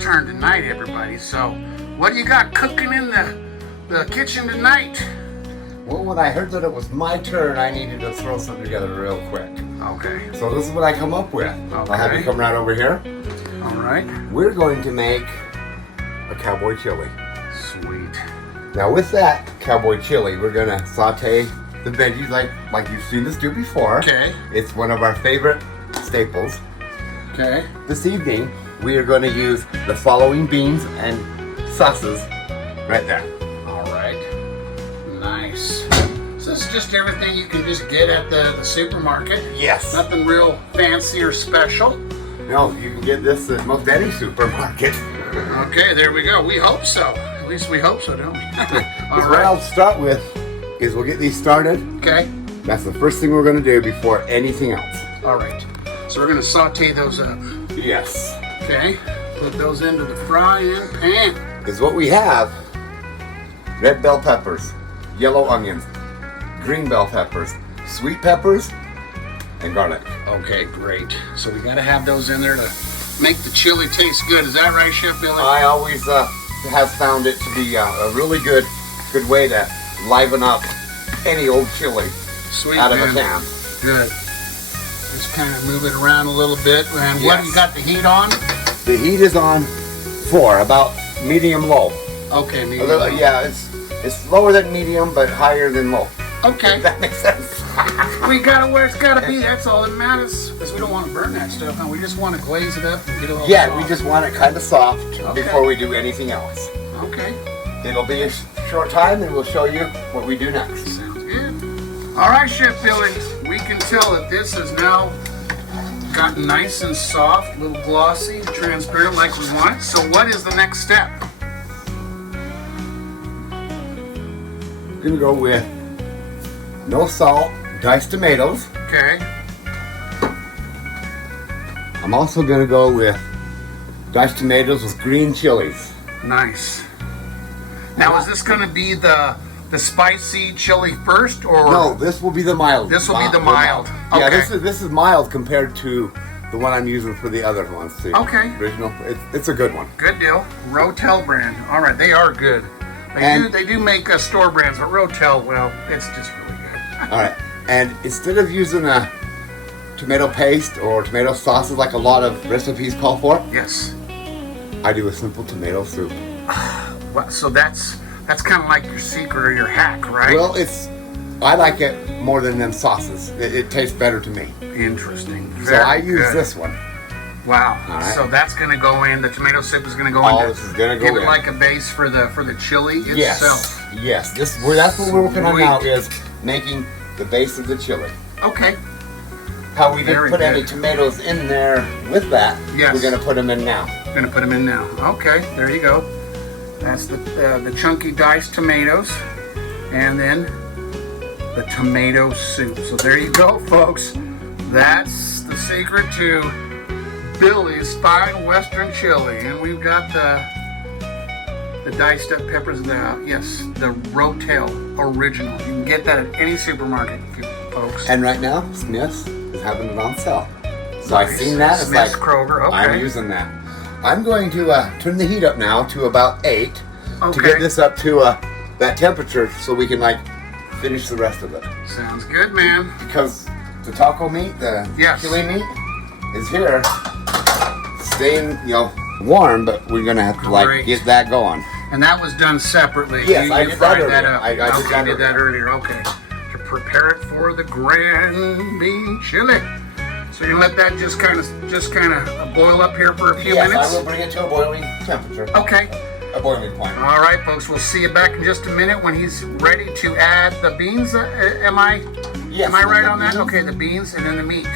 turn tonight, everybody. So, what do you got cooking in the kitchen tonight? Well, when I heard that it was my turn, I needed to throw something together real quick. Okay. So this is what I come up with. Okay. I'll have you come right over here. All right. We're going to make a cowboy chili. Sweet. Now with that cowboy chili, we're going to saute the veggies like you've seen us do before. Okay. It's one of our favorite staples. Okay. This evening, we are going to use the following beans and sauces right there. All right. Nice. So this is just everything you can just get at the supermarket. Yes. Nothing real fancy or special. No, you can get this at most any supermarket. Okay, there we go. We hope so. At least we hope so, don't we? All What right. I'll start with is we'll get these started. Okay. That's the first thing we're going to do before anything else. All right. So we're going to saute those up. Yes. Okay. Put those into the frying pan. Is what we have: red bell peppers, yellow onions, green bell peppers, sweet peppers, and garlic. Okay, great. So we got to have those in there to make the chili taste good. Is that right, Chef Billy? I always have found it to be a really good way to liven up any old chili Sweet, out of man. a can. Good. Just kind of move it around a little bit. And what, Yes. you got the heat on? The heat is on 4, about medium low. Okay, me. A little, yeah, it's lower than medium, but higher than low. Okay. If that makes sense. We got it where it's got to be. That's all that matters. Because we don't want to burn that stuff. Huh? We just want to glaze it up and get it all Yeah, soft. we just want it kind of soft Okay. before we do anything else. Okay. It'll be a short time, and we'll show you what we do next. Sounds good. All right, Chef Billy. We can tell that this has now gotten nice and soft, a little glossy, transparent like we want it. So what is the next step? I'm gonna go with no salt, diced tomatoes. Okay. I'm also gonna go with diced tomatoes with green chilies. Nice. Now, is this going to be the spicy chili first, or No, this will be the mild. This will be the mild. Yeah, Okay. this is mild compared to the one I'm using for the other ones. The Okay. original. It's a good one. Good deal. Rotel brand. All right, they are good. They do make store brands, but Rotel, well, it's just really good. All right, and instead of using a tomato paste or tomato sauces like a lot of recipes call for, Yes. I do a simple tomato soup. Well, so that's kind of like your secret or your hack, right? Well, I like it more than them sauces. It tastes better to me. Interesting. So Very I use good. this one. Wow. All right. So that's going to go in. The tomato soup is going to go All in. this is gonna go give it in. like a base for the chili itself. Yes. That's what we're working on now, Sweet. is making the base of the chili. Okay. How we Very didn't put any good. tomatoes in there with that, Yes. we're gonna put them in now. Going to put them in now. Okay. There you go. That's the chunky diced tomatoes, and then the tomato soup. So there you go, folks. That's the secret to Billy's fine Western chili, and we've got the diced up peppers. The Rotel original. You can get that at any supermarket, folks. And right now, Smith's is having it on sale. So I've Nice. seen that. It's Smith's like, Kroger. Okay. I'm using that. I'm going to turn the heat up now to about 8 to Okay. get this up to that temperature so we can finish the rest of it. Sounds good, man. Because the taco meat, the Yes. chili meat, is here, staying warm, but we're gonna have to Great. get that going. And that was done separately. Yes, I you did fried that that earlier. up. I did Okay, that you did that earlier. Okay. To prepare it for the grand bean chili. So you let that just kind of boil up here for a few Yes, minutes. I will bring it to a boiling temperature, Okay. a boiling point. All right, folks. We'll see you back in just a minute when he's ready to add the beans. Am I Yes, right the on that? beans. Okay, the beans and then the meat.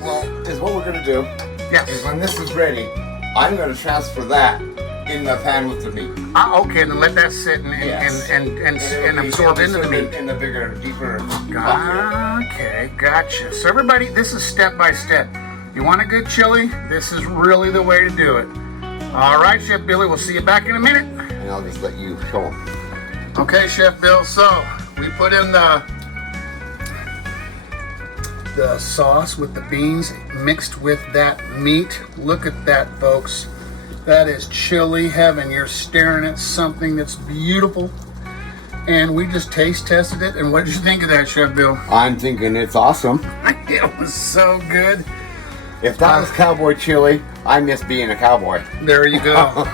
Well, is what we're gonna do is Yes. when this is ready, I'm gonna transfer that in the pan with the meat. Okay, then let that sit Yes. and it'll be absorb into the meat. in the bigger, deeper pot. Okay, gotcha. So everybody, this is step by step. You want a good chili? This is really the way to do it. All right, Chef Billy, we'll see you back in a minute. And I'll just let you show them. Okay, Chef Bill, so we put in the sauce with the beans mixed with that meat. Look at that, folks. That is chili heaven. You're staring at something that's beautiful. And we just taste tested it. And what did you think of that, Chef Bill? I'm thinking it's awesome. It was so good. If that was cowboy chili, I miss being a cowboy. There you go.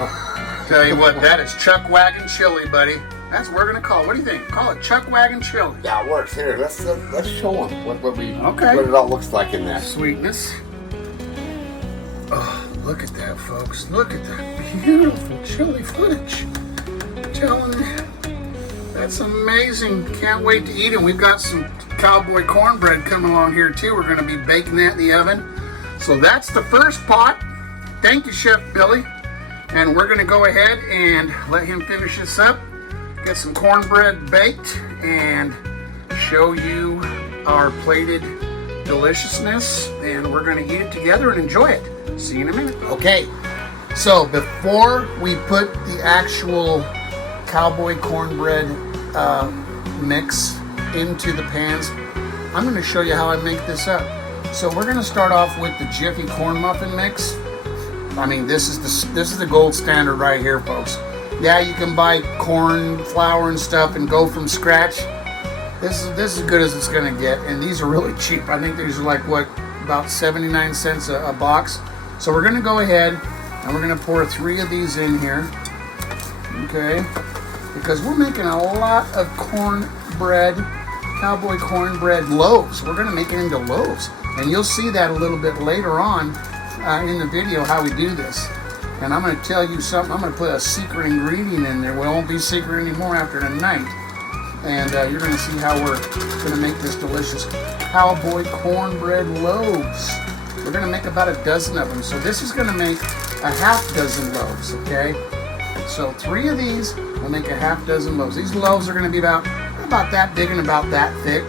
Tell you what, that is Chuckwagon chili, buddy. That's what we're gonna call it. What do you think? Call it Chuckwagon chili. Yeah, it works. Here, let's show them what Okay. it all looks like in there. Sweetness. Oh, look at that, folks. Look at that beautiful chili footage. I'm telling you, that's amazing. Can't wait to eat it. We've got some Cowboy cornbread coming along here too. We're gonna be baking that in the oven. So that's the first pot. Thank you, Chef Billy. And we're gonna go ahead and let him finish this up. Get some cornbread baked and show you our plated deliciousness. And we're gonna eat it together and enjoy it. See you in a minute. Okay, so before we put the actual Cowboy cornbread mix into the pans, I'm gonna show you how I make this up. So we're gonna start off with the Jiffy corn muffin mix. I mean, this is the gold standard right here, folks. Yeah, you can buy corn flour and stuff and go from scratch. This is as good as it's gonna get, and these are really cheap. I think these are like what, about 79 cents a box. So we're gonna go ahead and we're gonna pour 3 of these in here, okay? Because we're making a lot of cornbread, Cowboy cornbread loaves. We're gonna make it into loaves, and you'll see that a little bit later on in the video how we do this. And I'm going to tell you something. I'm going to put a secret ingredient in there. Well, it won't be secret anymore after tonight. And you're going to see how we're going to make this delicious Cowboy cornbread loaves. We're going to make about a dozen of them. So this is going to make a half dozen loaves, okay? So 3 of these will make a half dozen loaves. These loaves are going to be about that big and about that thick.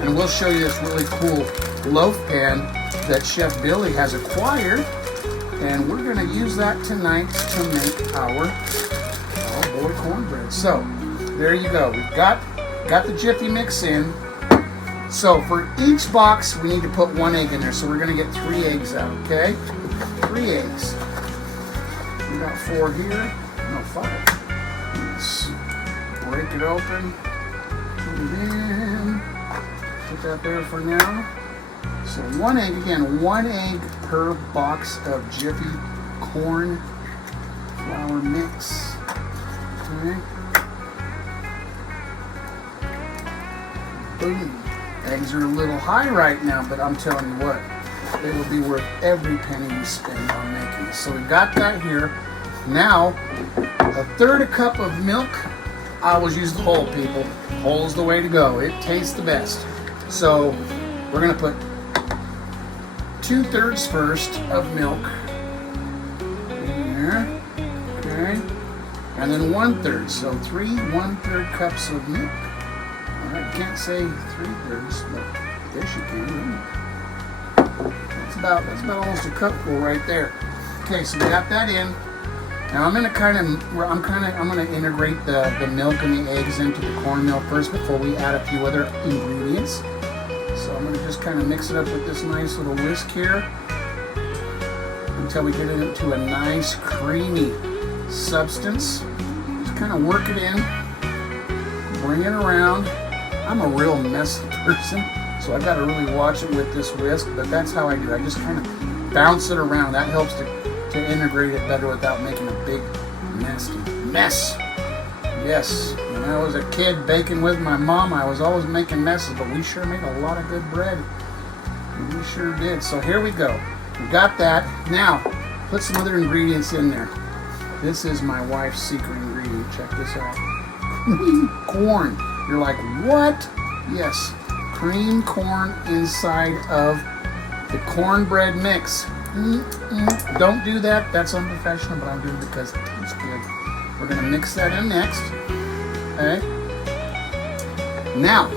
And we'll show you this really cool loaf pan that Chef Billy has acquired, and we're going to use that tonight to make our Cowboy cornbread. So there you go. We've got the Jiffy mix in. So for each box we need to put 1 egg in there. So we're going to get 3 eggs out. Okay, 3 eggs. We got 4 here. No, 5. Let's break it open. Put it in. Put that there for now. So 1 egg, again, 1 egg per box of Jiffy corn flour mix. Okay. Boom. Eggs are a little high right now, but I'm telling you what, they will be worth every penny you spend on making this. So we got that here. Now, 1/3 cup of milk. I always use the whole, people. Whole is the way to go. It tastes the best. So we're gonna put 2/3 first of milk in there, okay, and then 1/3, so 3 1/3 cups of milk. All right, can't say 3/3, but I guess you can. That's about almost a cupful right there. Okay, so we got that in. Now I'm gonna integrate the milk and the eggs into the cornmeal first before we add a few other ingredients. So I'm going to just kind of mix it up with this nice little whisk here until we get it into a nice creamy substance. Just kind of work it in, bring it around. I'm a real messy person, so I got to really watch it with this whisk, but that's how I do. I just kind of bounce it around. That helps to integrate it better without making a big nasty mess. Yes, when I was a kid baking with my mom, I was always making messes, but we sure made a lot of good bread. We sure did. So here we go. We got that. Now, put some other ingredients in there. This is my wife's secret ingredient. Check this out. Corn. You're like, what? Yes, cream corn inside of the cornbread mix. Don't do that. That's unprofessional, but I'm doing it because it tastes good. We're going to mix that in next. Okay. Now,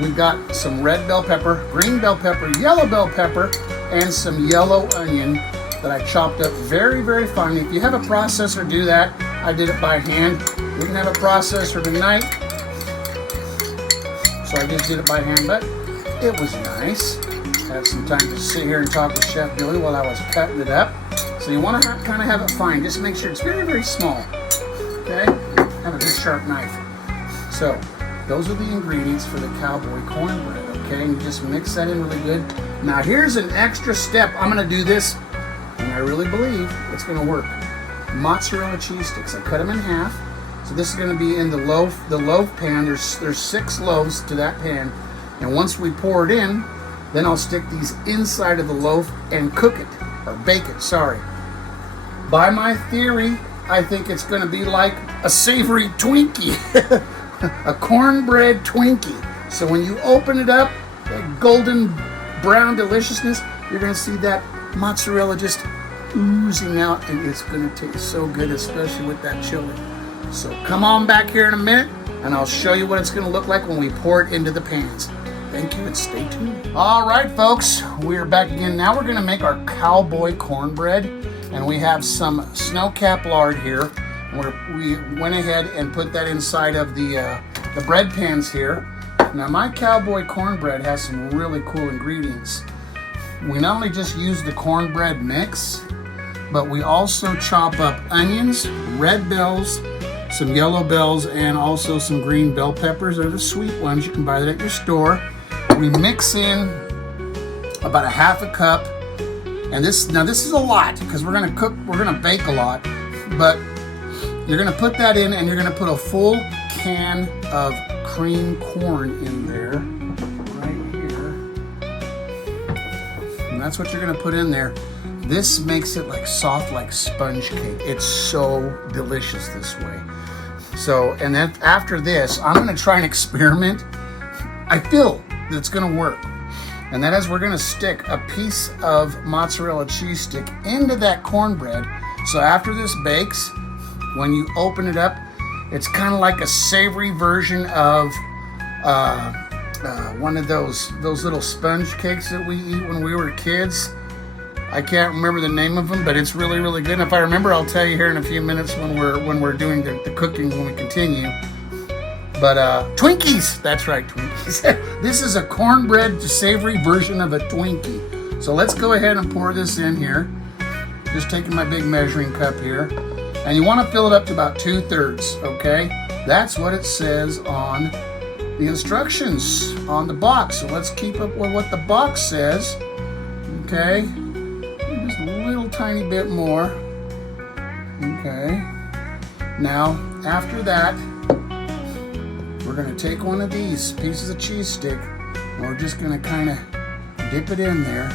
we've got some red bell pepper, green bell pepper, yellow bell pepper, and some yellow onion that I chopped up very, very finely. If you have a processor, do that. I did it by hand. We didn't have a processor tonight, so I just did it by hand, but it was nice. I had some time to sit here and talk with Chef Billy while I was cutting it up. So you want to kind of have it fine. Just make sure it's very, very small. Okay? Have a good sharp knife. So those are the ingredients for the Cowboy cornbread. Okay? And you just mix that in really good. Now here's an extra step. I'm going to do this, and I really believe it's going to work. Mozzarella cheese sticks. I cut them in half. So this is going to be in the loaf pan. There's 6 loaves to that pan. And once we pour it in, then I'll stick these inside of the loaf and cook it, or bake it, sorry. By my theory, I think it's going to be like a savory Twinkie, a cornbread Twinkie. So when you open it up, that golden brown deliciousness, you're going to see that mozzarella just oozing out, and it's going to taste so good, especially with that chili. So come on back here in a minute, and I'll show you what it's going to look like when we pour it into the pans. Thank you, and stay tuned. All right, folks, we're back again. Now we're going to make our Cowboy cornbread, and we have some snow-capped lard here. We went ahead and put that inside of the bread pans here. Now my Cowboy cornbread has some really cool ingredients. We not only just use the cornbread mix, but we also chop up onions, red bells, some yellow bells, and also some green bell peppers. They're the sweet ones. You can buy that at your store. We mix in about a half a cup, and this is a lot because we're gonna bake a lot, but you're gonna put that in, and you're gonna put a full can of cream corn in there, right here, and that's what you're gonna put in there. This makes it like soft, like sponge cake. It's so delicious this way. So, and then after this, I'm gonna try and experiment. I feel that it's gonna work. And that is, we're gonna stick a piece of mozzarella cheese stick into that cornbread. So after this bakes, when you open it up, it's kind of like a savory version of one of those little sponge cakes that we eat when we were kids. I can't remember the name of them, but it's really, really good. And if I remember, I'll tell you here in a few minutes when we're doing the cooking, when we continue. But Twinkies, that's right, Twinkies. This is a cornbread savory version of a Twinkie. So let's go ahead and pour this in here. Just taking my big measuring cup here. And you want to fill it up to about 2/3, okay? That's what it says on the instructions on the box. So let's keep up with what the box says, okay? Just a little tiny bit more, okay? Now, after that, we're going to take one of these pieces of cheese stick, and we're just going to kind of dip it in there,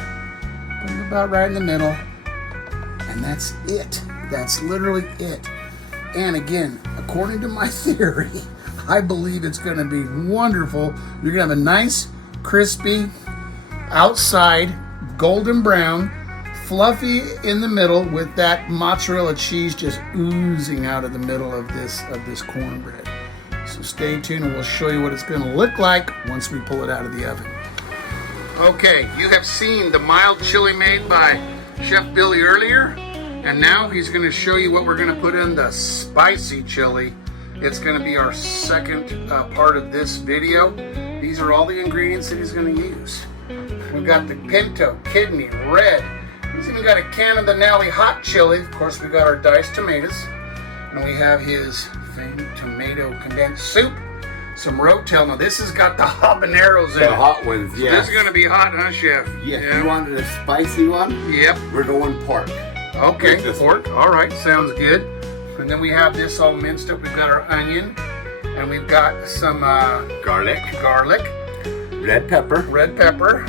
put it about right in the middle, and that's it. That's literally it. And again, according to my theory, I believe it's going to be wonderful. You're going to have a nice, crispy, outside, golden brown, fluffy in the middle, with that mozzarella cheese just oozing out of the middle of this cornbread. So stay tuned, and we'll show you what it's going to look like once we pull it out of the oven. Okay, you have seen the mild chili made by Chef Billy earlier, and now he's going to show you what we're going to put in the spicy chili. It's going to be our second part of this video. These are all the ingredients that he's going to use. We've got the pinto, kidney, red. He's even got a can of the Nally hot chili. Of course, we got our diced tomatoes, and we have his tomato condensed soup, some rotel. Now this has got the habaneros in it. The hot ones, yes. This is going to be hot, huh, Chef? Yes. Yeah. You wanted a spicy one? Yep. We're going pork. Okay, pork. All right, sounds good. And then we have this all minced up. We've got our onion, and we've got some garlic, red pepper,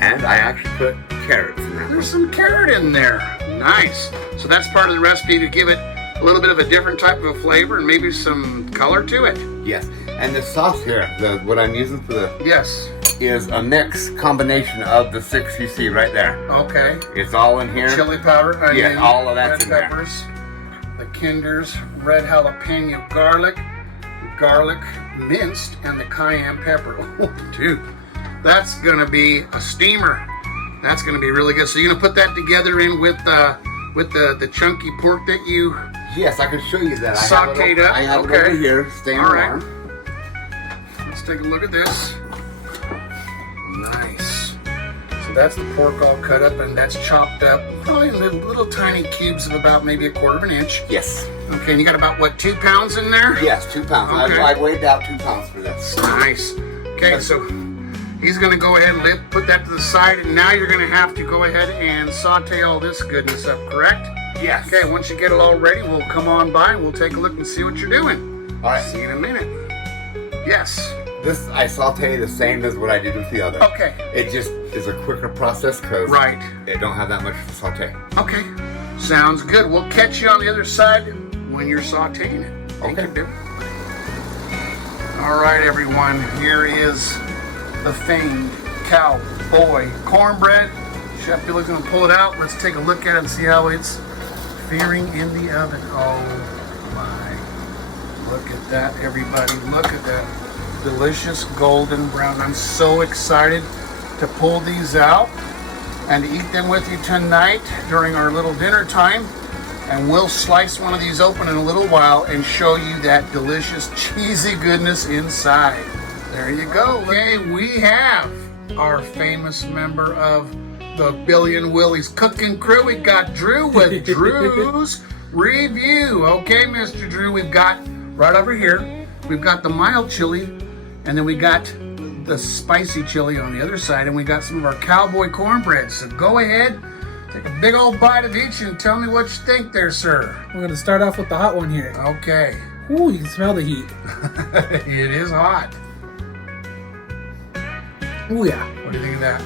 and I actually put carrots in there. There's some carrot in there. Nice. So that's part of the recipe to give it a little bit of a different type of a flavor and maybe some color to it. Yes. And the sauce here, what I'm using for the is a mix combination of the 6 you see right there. Okay. It's all in here. Chili powder, onion, yeah, all of that's red peppers, the Kinder's red jalapeno garlic minced, and the cayenne pepper. Oh, dude, that's gonna be a steamer. That's gonna be really good. So you're gonna put that together in with the chunky pork that you Yes, I can show you that. Sauteed up. I have it over here, staying warm. Let's take a look at this. Nice. So that's the pork all cut up, and that's chopped up, probably in little tiny cubes of about maybe 1/4 inch. Yes. Okay, and you got about, what, 2 pounds in there? Yes, 2 pounds. Okay. I weighed out 2 pounds for this. Nice. Okay, so he's gonna go ahead and put that to the side, and now you're gonna have to go ahead and saute all this goodness up, correct? Yes. Okay, once you get it all ready, we'll come on by and we'll take a look and see what you're doing. All right. See you in a minute. Yes. This I saute the same as what I did with the other. Okay. It just is a quicker process because Right. they don't have that much to saute. Okay. Sounds good. We'll catch you on the other side when you're sauteing it. Thank Okay. you, Bill. All right, everyone. Here is the famed Cowboy cornbread. Chef Billy's gonna pull it out. Let's take a look at it and see how it's faring in the oven. Oh my. Look at that, everybody. Look at that. Delicious golden brown. I'm so excited to pull these out and to eat them with you tonight during our little dinner time. And we'll slice one of these open in a little while and show you that delicious cheesy goodness inside. There you go. Okay, we have our famous member of the Billy and Willy's cooking crew. We got Drew with Drew's Review. Okay, Mr. Drew, we've got right over here, we've got the mild chili, and then we got the spicy chili on the other side, and we got some of our Cowboy cornbread. So go ahead, take a big old bite of each and tell me what you think there, sir. We're going to start off with the hot one here. Okay. Ooh, you can smell the heat. It is hot. Ooh, yeah. What do you think of that?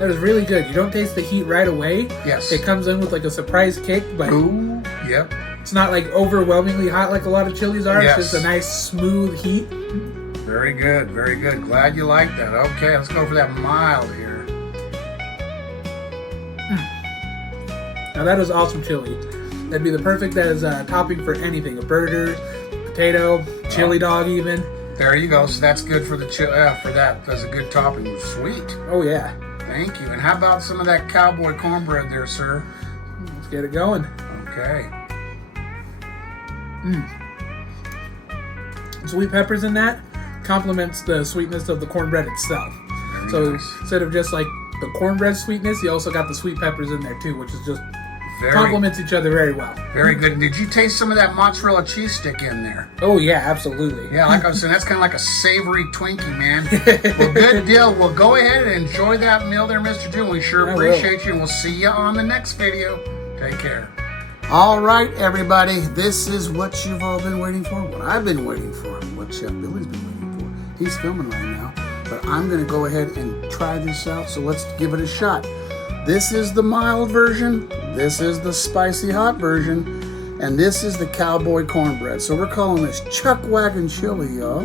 That is really good. You don't taste the heat right away. Yes. It comes in with like a surprise kick, but Ooh, yep. it's not like overwhelmingly hot like a lot of chilies are. Yes. It's just a nice smooth heat. Very good, very good. Glad you like that. Okay, let's go for that mild here. Now that is awesome chili. That'd be the perfect as a topping for anything. A burger, potato, chili dog even. There you go. So that's good for the for that. That's a good topping. Sweet. Oh yeah. Thank you. And how about some of that Cowboy cornbread there, sir? Let's get it going. Okay. Sweet peppers in that complements the sweetness of the cornbread itself. Very So nice. instead of just like the cornbread sweetness, you also got the sweet peppers in there too, which is just Very, complements each other very well. very good. And did you taste some of that mozzarella cheese stick in there? Oh yeah, absolutely. Yeah, like I was saying, that's kind of like a savory Twinkie, man. Well, good deal. Well, go ahead and enjoy that meal there, Mr. Drew. We sure I will. appreciate you, and we'll see you on the next video. Take care. All right, everybody. This is what you've all been waiting for, what I've been waiting for, what Chef Billy's been waiting for. He's filming right now, but I'm going to go ahead and try this out, so let's give it a shot. This is the mild version, this is the spicy hot version, and this is the Cowboy cornbread. So we're calling this Chuckwagon chili, y'all.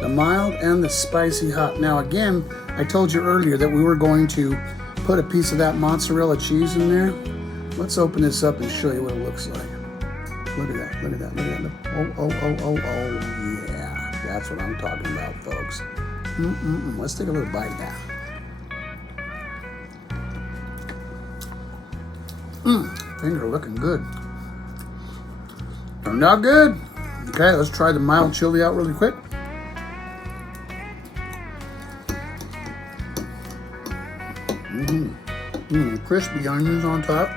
The mild and the spicy hot. Now again, I told you earlier that we were going to put a piece of that mozzarella cheese in there. Let's open this up and show you what it looks like. Look at that, look at that, look at that. Oh, yeah. That's what I'm talking about, folks. Let's take a little bite now. Finger looking good. Turned out good. Okay, let's try the mild chili out really quick. Crispy onions on top.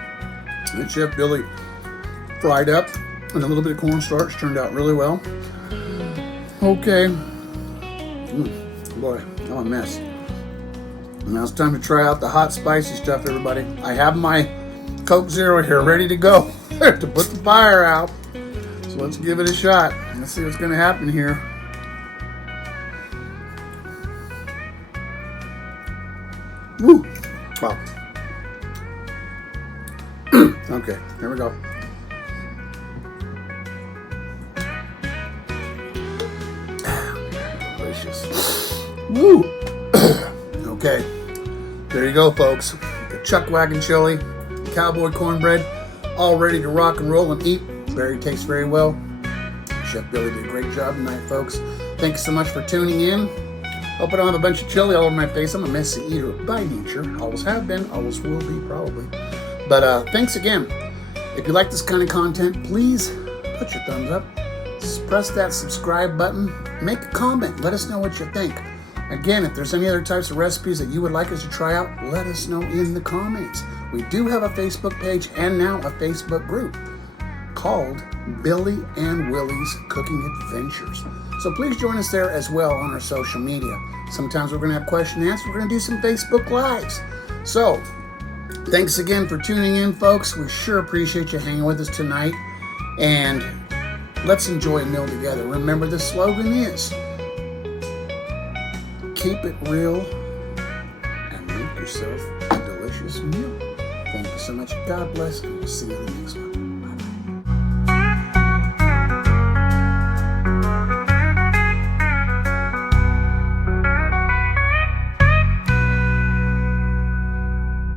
And Chef Billy fried up, and a little bit of cornstarch turned out really well. Okay. Boy, I'm a mess. Now it's time to try out the hot spicy stuff, everybody. I have my Coke Zero here ready to go to put the fire out. So let's give it a shot. Let's see what's going to happen here. Woo! Wow. Okay, here we go. Delicious. Woo! Okay, there you go, folks. The Chuckwagon chili, Cowboy cornbread, all ready to rock and roll and eat. Tastes very well. Chef Billy did a great job tonight, folks. Thanks so much for tuning in. Hope I don't have a bunch of chili all over my face. I'm a messy eater by nature. Always have been, always will be, probably. But thanks again. If you like this kind of content, please put your thumbs up. Press that subscribe button. Make a comment. Let us know what you think. Again, if there's any other types of recipes that you would like us to try out, let us know in the comments. We do have a Facebook page and now a Facebook group called Billy and Willy's Cooking Adventures. So please join us there as well on our social media. Sometimes we're going to have question and answer. We're going to do some Facebook Lives. So thanks again for tuning in, folks. We sure appreciate you hanging with us tonight. And let's enjoy a meal together. Remember, the slogan is, keep it real and make yourself a delicious meal. Thank you so much. God bless, and we'll see you in the next one.